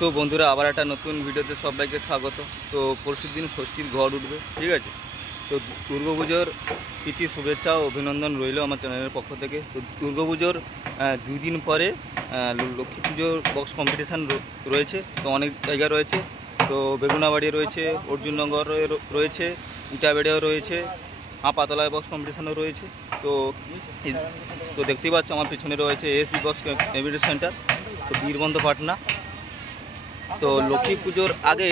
তো বন্ধুরা আবার একটা নতুন ভিডিওতে সবাইকে স্বাগত। তো পরশু দিন ষষ্ঠীর ঘট উঠবে, ঠিক আছে। তো দুর্গাপুজোর প্রীতি শুভেচ্ছা ও অভিনন্দন রইল আমার চ্যানেলের পক্ষ থেকে। তো দুর্গাপুজোর 2 দিন পরে লক্ষ্মী পুজোর বক্স কম্পিটিশান রয়েছে। তো অনেক জায়গা রয়েছে। তো বেগুনাবাড়ি রয়েছে, অর্জুননগর রয়েছে, ইটাবেড়েও রয়েছে, পাতলায় বক্স কম্পিটিশানও রয়েছে। তো তো দেখতেই পাচ্ছ আমার পিছনে রয়েছে এসবি বক্স কম্পিটিশন সেন্টার, তো বীরবন্ধ পাটনা। তো লক্ষ্মী পুজোর আগে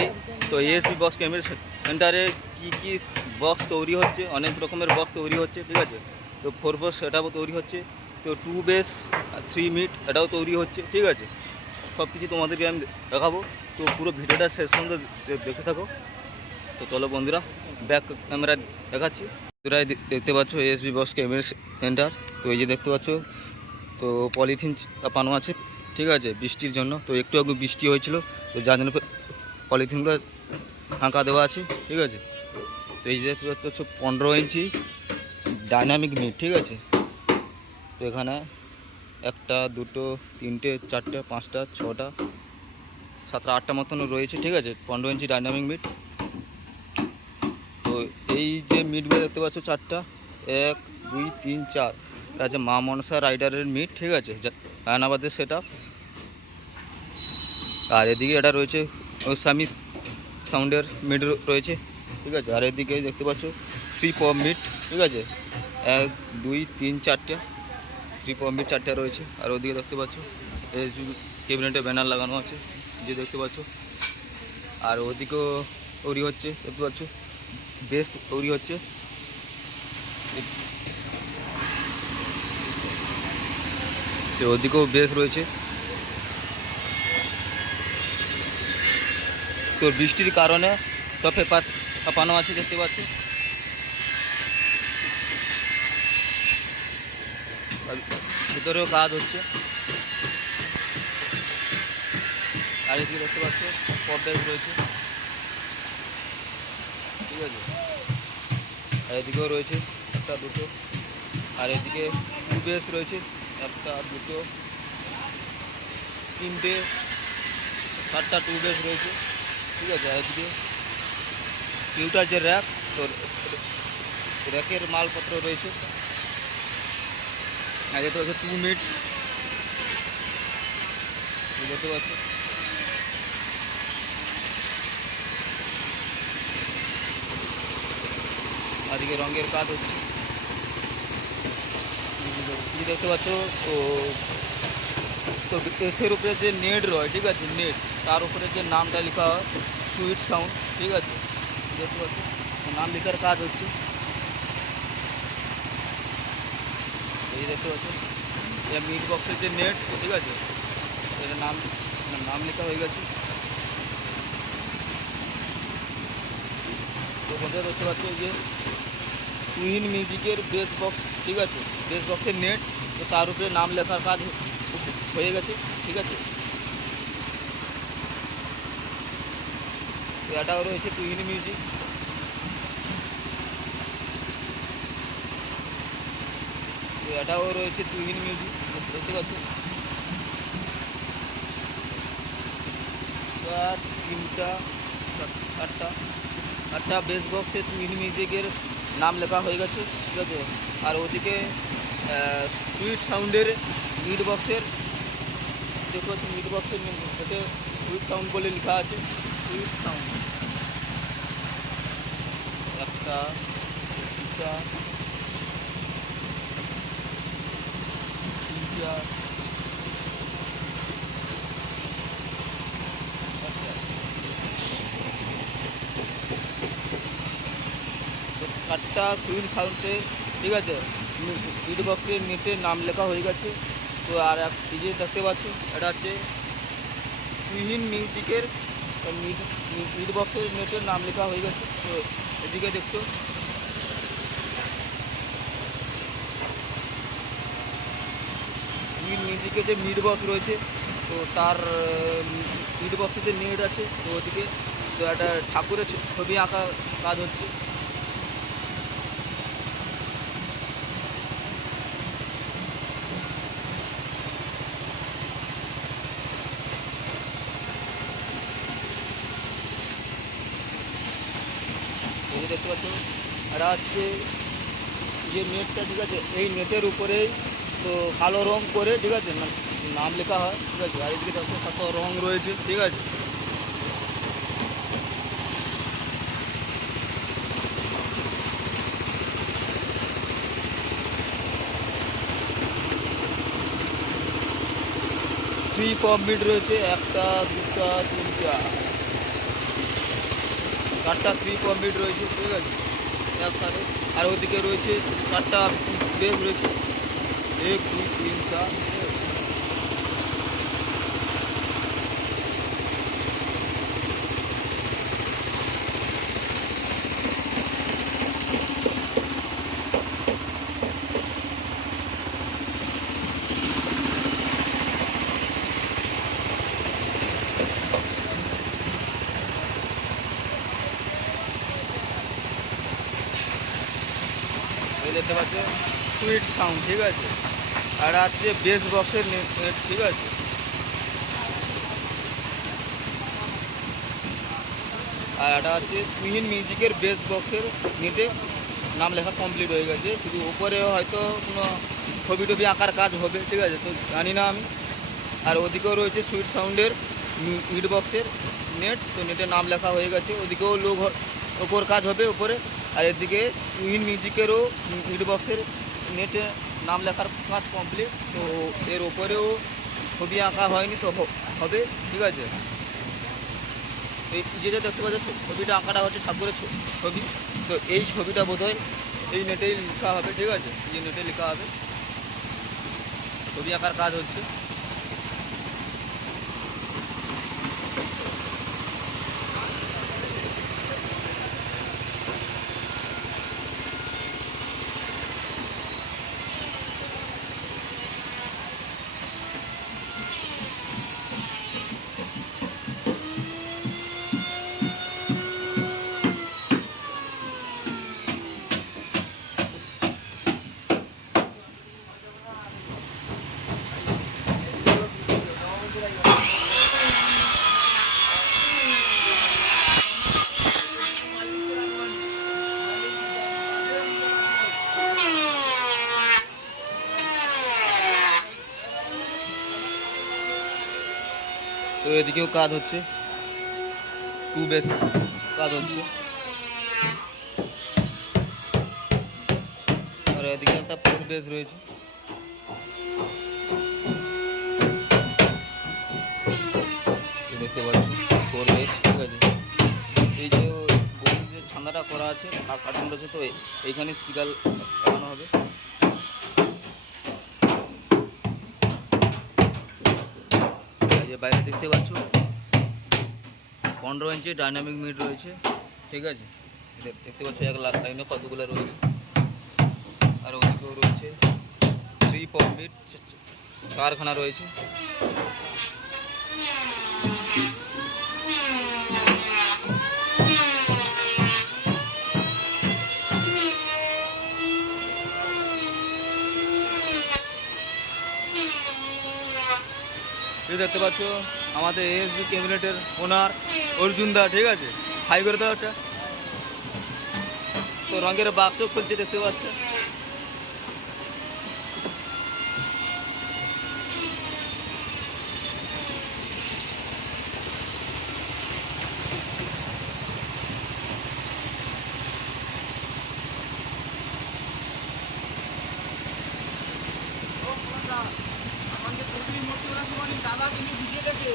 তো এসবি বক্স কম্পিটিশন সেন্টারে কী বক্স তৈরি হচ্ছে, অনেক রকমের বক্স তৈরি হচ্ছে, ঠিক আছে। তো 4 বক্স সেটাও তৈরি হচ্ছে, তো 2 বেস 3 মিট এটাও তৈরি হচ্ছে, ঠিক আছে। সব কিছু তোমাদেরকে আমি দেখাবো। তো পুরো ভিডিওটা শেষ পর্যন্ত দেখতে থাকো। তো চলো বন্ধুরা, ব্যাক ক্যামেরা দেখাচ্ছি। বন্ধুরা দেখতে পাচ্ছ এসবি বক্স কম্পিটিশন সেন্টার। তো এই যে দেখতে পাচ্ছ, তো পলিথিন চাপানো আছে, ঠিক আছে, বৃষ্টির জন্য। তো একটু আগে বৃষ্টি হয়েছিল, তো যার জন্য পলিথিনগুলো ফাঁকা দেওয়া আছে, ঠিক আছে। তো এই যে দেখতে পাচ্ছ 15 ইঞ্চি ডাইনামিক মিট, ঠিক আছে। তো এখানে 1টা 2টো 3টে 4টে 5টা 6টা 7টা 8টা মতন রয়েছে, ঠিক আছে, 15 ইঞ্চি ডাইনামিক মিট। তো এই যে মিটগুলো দেখতে পাচ্ছ 4টা, 1 2 3 4, এটা আছে মা মনসা রাইডারের মিট, ঠিক আছে, রায়নাবাদের সেটা। আর এদিকে এটা রয়েছে স্বামী সাউন্ডের মিট রয়েছে, ঠিক আছে। আর এদিকে দেখতে পাচ্ছ 3 পপ মিট, ঠিক আছে, 1 2 3 4টে 3 পপ মিট 4টে রয়েছে। আর ওদিকে দেখতে পাচ্ছ এসবি ক্যাবিনেটে ব্যানার লাগানো আছে, যে দেখতে পাচ্ছ। আর ওদিকেও তৈরি হচ্ছে, দেখতে পাচ্ছ বেস তৈরি হচ্ছে। তো ওদিকেও বেস রয়েছে। তো বৃষ্টির কারণে সব পেপার চাপানো আছে, দেখতে পাচ্ছ। ভিতরেও কাজ হচ্ছে। আর এদিকে দেখতে পাচ্ছ পপ বেস রয়েছে, ঠিক আছে। আর এদিকেও রয়েছে 1টা 2টো। আর এদিকে 2 বেস রয়েছে, 1টা 2টো 3টে 4টা 2 বেস রয়েছে, ঠিক আছে। আর এদিকে ফিউটার যে র্যাক, তো র্যাকের মালপত্র রয়েছে। আর যেতে হচ্ছে 2 মিট, দেখতে পাচ্ছ। আদিকে রঙের কাজ হচ্ছে, দেখতে পাচ্ছ। তো তো এসের উপরে যে নেট রয়, ঠিক আছে, নেট, তার উপরে যে নামটা লেখা হয় সুইট সাউন্ড, ঠিক আছে, দেখতে পাচ্ছ। নাম লেখার কাজ হচ্ছে, এই দেখতে পাচ্ছ। এটা মিট বক্সের যে নেট, ঠিক আছে, এটা নাম লেখা হয়ে গেছে। তো বন্ধুরা দেখতে পাচ্ছ এই যে টুইন মিউজিকের বেস বক্স, ঠিক আছে, বেস বক্সের নেট, তো তার উপরে নাম লেখার কাজ হয়ে গেছে, ঠিক আছে। তো এটাও রয়েছে টুইন মিউজিক। তো এটাও রয়েছে টুইন মিউজিক, দেখতে পাচ্ছ। আর 3টা 8টা বেস বক্সে টুইন মিউজিকের নাম লেখা হয়ে গেছে, ঠিক আছে। আর ওদিকে সুইট সাউন্ডের মিড বক্সের, দেখতে পাচ্ছি মিড বক্সের এতে সুইট সাউন্ড বলে লেখা আছে, সুইট সাউন্ড। 1টা 2টা 3টা 4টা সুইট সাউন্ডে, ঠিক আছে, মিড বক্সের নেটের নাম লেখা হয়ে গেছে। তো আর এই যে দেখতে পাচ্ছ এটা হচ্ছে টুইন মিউজিকের মিড বক্সের নেটের নাম লেখা হয়ে গেছে। তো এদিকে দেখছো টুইন মিউজিকের যে মিড বক্স রয়েছে, তো তার মিড বক্সে যে নেট আছে, তো ওদিকে তো একটা ঠাকুরের ছবি আঁকা কাজ হচ্ছে। দেখতে পাচ্ছ এটা হচ্ছে যে নেটটা, ঠিক আছে, এই নেটের উপরেই তো কালো রং করে, ঠিক আছে, নাম লেখা হয়, ঠিক আছে। আর এদিকে দেখো কত রং রয়েছে, ঠিক আছে। থ্রি কমপ্লিট রয়েছে, একটা দুটা তিনটা চারটা থ্রি কমপ্লিট রয়েছে, ঠিক আছে, একসাথে। আর ওদিকে রয়েছে চারটা বেগ রয়েছে, 1 2 3 4, এই দেখতে পাচ্ছ সুইট সাউন্ড, ঠিক আছে। আর হচ্ছে বেস বক্সের নেট, ঠিক আছে। আর এটা হচ্ছে তুহিন মিউজিকের বেস বক্সের নেটে নাম লেখা কমপ্লিট হয়ে গেছে। শুধু উপরে হয়তো কোনো ছবি টবি আঁকার কাজ হবে, ঠিক আছে, তো জানি না আমি। আর ওদিকেও রয়েছে সুইট সাউন্ডের মিড বক্সের নেট, তো নেটে নাম লেখা হয়ে গেছে। ওদিকেও ওপর কাজ হবে উপরে। আর এদিকে তুহিন মিউজিকেরও মিড বক্সের নেটে নাম লেখার কাজ কমপ্লিট, তো এর ওপরেও ছবি আঁকা হয়নি, তো হবে, ঠিক আছে। এই যেটা দেখতে পাচ্ছ ছবিটা আঁকাটা হচ্ছে ঠাকুরের ছবি, তো এই ছবিটা বোধহয় এই নেটেই লেখা হবে, ঠিক আছে, এই নেটে লেখা হবে, ছবি আঁকার কাজ হচ্ছে। তো এদিকেও কাজ হচ্ছে, টু বেস কাজ হচ্ছে। আর এদিকে একটা ফোর বেস রয়েছে, দেখতে পাচ্ছি ফোর বেস, ঠিক আছে। এই যে বডি যে ছান্দাটা করা আছে আর কার্টুন রয়েছে, তো এইখানে স্পিকার লাগানো হবে। এই যে বাইরে দেখতে পাচ্ছ 15 ইঞ্চি ডাইনামিক মিড রয়েছে, ঠিক আছে, দেখতে পাচ্ছ এক লাইনে কতগুলো রয়েছে। আর ওদিকেও রয়েছে 3 পপ মিড, 4খানা রয়েছে। দেখতে পাচ্ছ আমাদের এএসবি ক্যাবিনেটের ওনার অর্জুন দা, ঠিক আছে, হাই করে দাও একটা। তো রঙের বাক্স খুলছে, দেখতে পাচ্ছ। দাদা তুমি ভিডিও দেখে